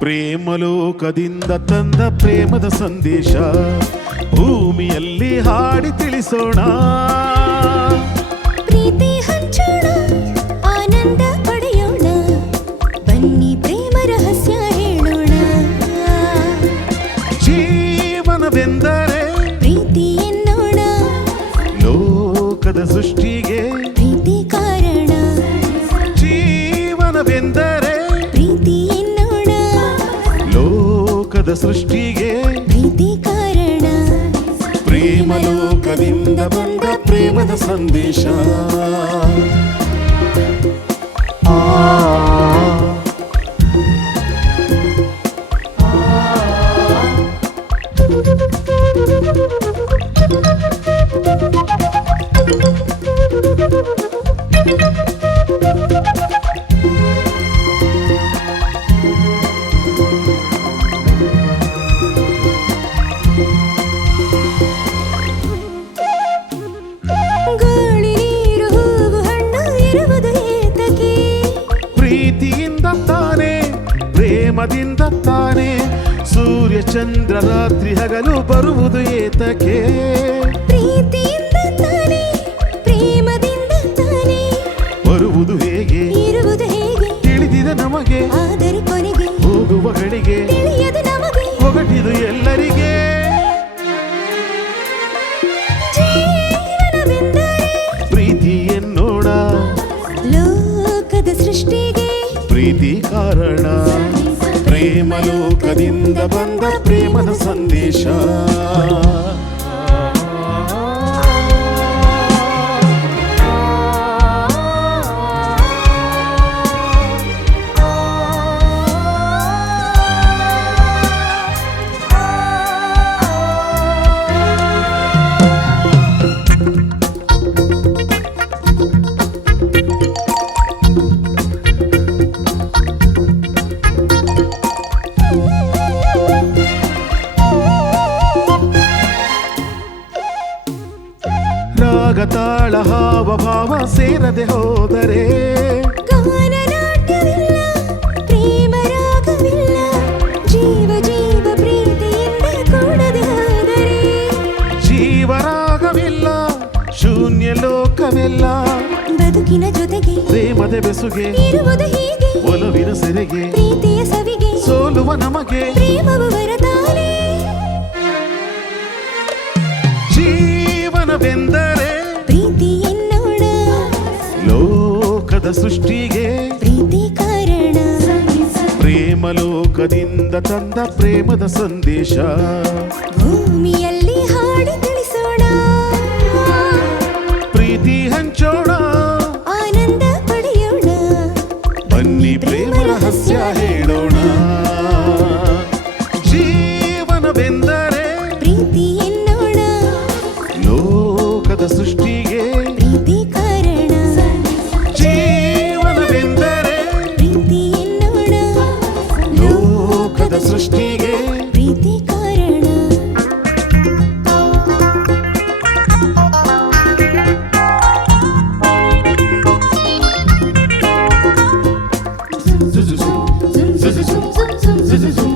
ಪ್ರೇಮಲೋಕದಿಂದ ತಂದ ಪ್ರೇಮದ ಸಂದೇಶ ಭೂಮಿಯಲ್ಲಿ ಹಾಡಿ ತಿಳಿಸೋಣ. ಪ್ರೀತಿ ಹಂಚೋಣ, ಆನಂದ ಪಡೆಯೋಣ, ಬನ್ನಿ ಪ್ರೇಮ ರಹಸ್ಯ ಹೇಳೋಣ. ಜೀವನವೆಂದರೆ ಪ್ರೀತಿ ಎನ್ನೋಣ, ಲೋಕದ ಸೃಷ್ಟಿಗೆ ಪ್ರೀತಿ ಕಾರಣ. ಜೀವನವೆಂದರೆ ಪ್ರೀತಿ ಎನ್ನೋಣ, ಲೋಕದ ಸೃಷ್ಟಿಗೆ ಪ್ರೀತಿ ಕಾರಣ. ಪ್ರೇಮಲೋಕದಿಂದ ಬಂದ ಪ್ರೇಮದ ಸಂದೇಶ. ಗಾಳಿ ನೀರು ಹೂವು ಹಣ್ಣು ಇರುವುದು ಏತಕ್ಕೆ? ಪ್ರೀತಿಯಿಂದ ತಾನೇ, ಪ್ರೇಮದಿಂದ ತಾನೇ, ಸೂರ್ಯ ಚಂದ್ರ ರಾತ್ರಿ ಹಗಲು ಬರುವುದು ಏತಕ್ಕೆ? ಪ್ರೀತಿಯಿಂದ ತಾನೇ, ಪ್ರೇಮದಿಂದ ತಾನೇ, ಬರುವುದು ಹೇಗೆ, ಇರುವುದು ಹೇಗೆ? ತಿಳಿದಿದೆ ನಮಗೆ, ಆದರೆ ಕೊನೆಗೆ ಹೋಗುವ ಗಳಿಗೆ ತಿಳಿಯದು ನಮಗೆ. ಒಗಟಿದು ಎಲ್ಲರಿಗೆ. ಜೀವನವೆಂದರೆ ಪ್ರೀತಿ ಎನ್ನೋಣ, ಲೋಕದ ಸೃಷ್ಟಿಗೆ ಪ್ರೀತಿ ಕಾರಣ. ಪ್ರೇಮಲೋಕದಿಂದ ಬಂದ ಪ್ರೇಮದ ಸಂದೇಶ. ರಾಗ ತಾಳ ಹಾವ ಭಾವ ಸೇರದೆ ಹೋದರೆ ಗಾನ ನಾಟ್ಯವಿಲ್ಲ, ಪ್ರೇಮ ರಾಗವಿಲ್ಲ, ಜೀವ ಜೀವ ಪ್ರೀತಿಯಿಂದ ಕೂಡದೆ ಹೋದರೆ ಜೀವರಾಗವಿಲ್ಲ, ಶೂನ್ಯ ಲೋಕವಿಲ್ಲ. ಬದುಕಿನ ಜೊತೆಗೆ ಪ್ರೇಮದ ಬೆಸುಗೆ ಇರುವುದು ಹೀಗೆ, ಒಲವಿನ ಸೆರೆಗೆ ಪ್ರೀತಿಯ ಸವಿಗೆ ಸೋಲುವ ನಮಗೆ ಪ್ರೇಮವು ಬರತಾನೆ. ಜೀವನವೆಂದರೆ ಪ್ರೀತಿ ಎನ್ನೋಣ, ಲೋಕದ ಸೃಷ್ಟಿಗೆ ಪ್ರೀತಿ ಕಾರಣ. ಪ್ರೇಮಲೋಕದಿಂದ ತಂದ ಪ್ರೇಮದ ಸಂದೇಶ. ಭೂಮಿಯಲ್ಲಿ ಹಾಡಿ ತಿಳಿಸೋಣ, ಪ್ರೀತಿ ಹಂಚೋಣ, ಆನಂದ ಪಡೆಯೋಣ, ಬನ್ನಿ ಪ್ರೇಮ ರಹಸ್ಯ ಹೇಳೋಣ. ಜೀವನವೆಂದರೆ ಪ್ರೀತಿ ಎನ್ನೋಣ, ಲೋಕದ ಸೃಷ್ಟಿಗೆ ಪ್ರೀತಿ ಕಾರಣ. ಜೀವನವೆಂದರೆ ಪ್ರೀತಿ ಎನ್ನೋಣ, ಲೋಕದ ಸೃಷ್ಟಿಗೆ ಪ್ರೀತಿ ಕಾರಣ. Zoom, zoom, zoom, zoom, zoom, zoom, zoom, zoom, zoom.